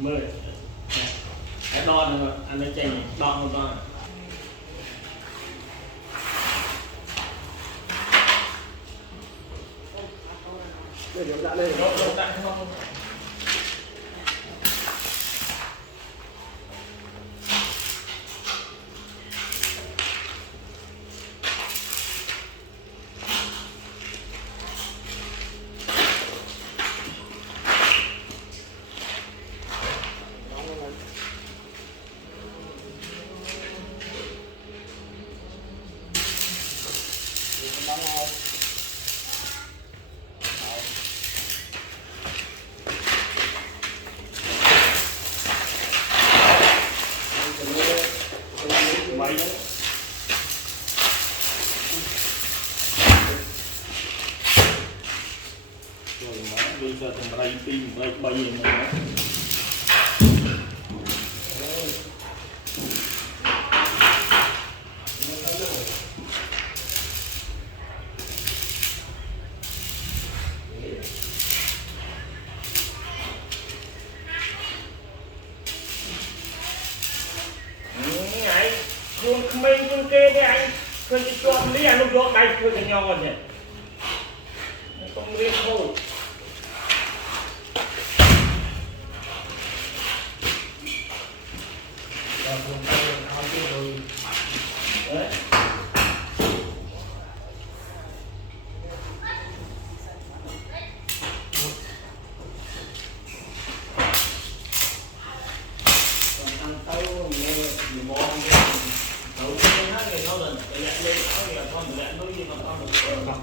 10 cái đo nữa anh lấy chanh đo không đo để điểm đã lên đo đại không mấy đấy rồi mà bây giờ thằng ray pin ray bay gì nữa luôn mình luôn kê đấy anh khơi cái chọn lý anh lúc đó đây khơi cái nhau rồi nhỉ không biết thôi đấy ăn tao nhiều món đầu tiên hết thì nó lên lẹ lên áo thì con lẹ nó gì mà con được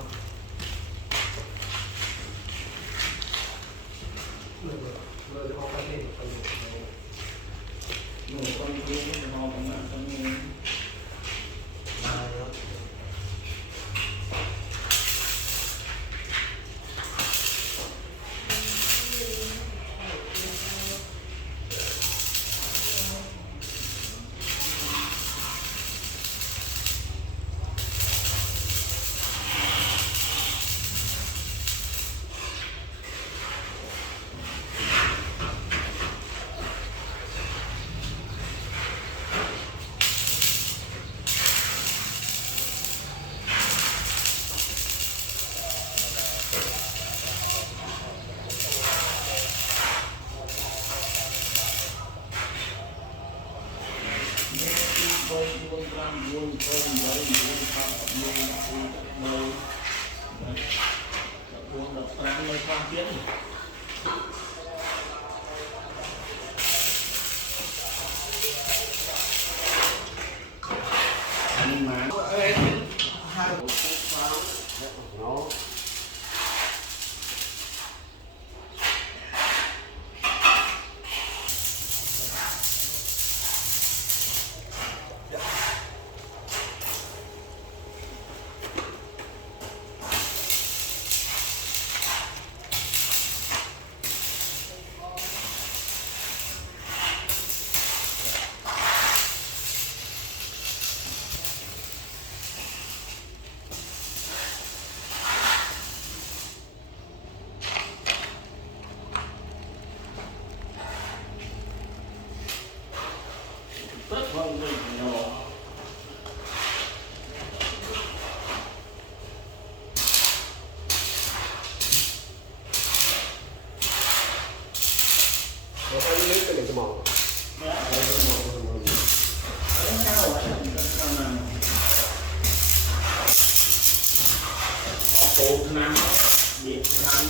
rất vâng mình nhỏ nó phải lấy cái này cho màu cổ năm điện năm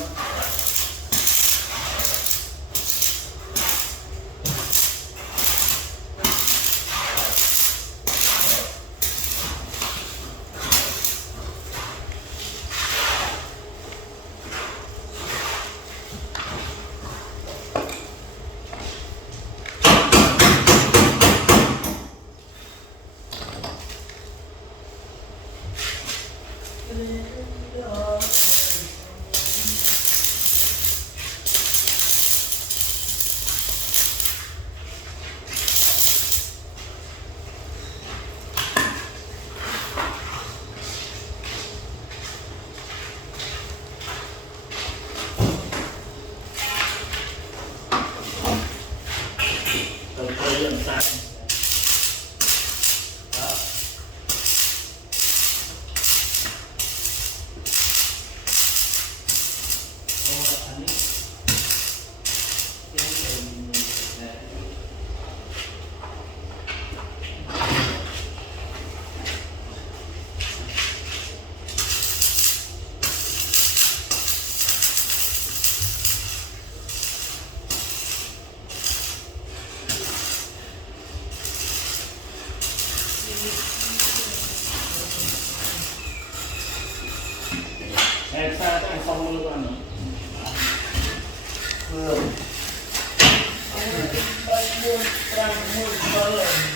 làm sao đó anh ấy cái em xa cái xong luôn anh nữa buồn buồn buồn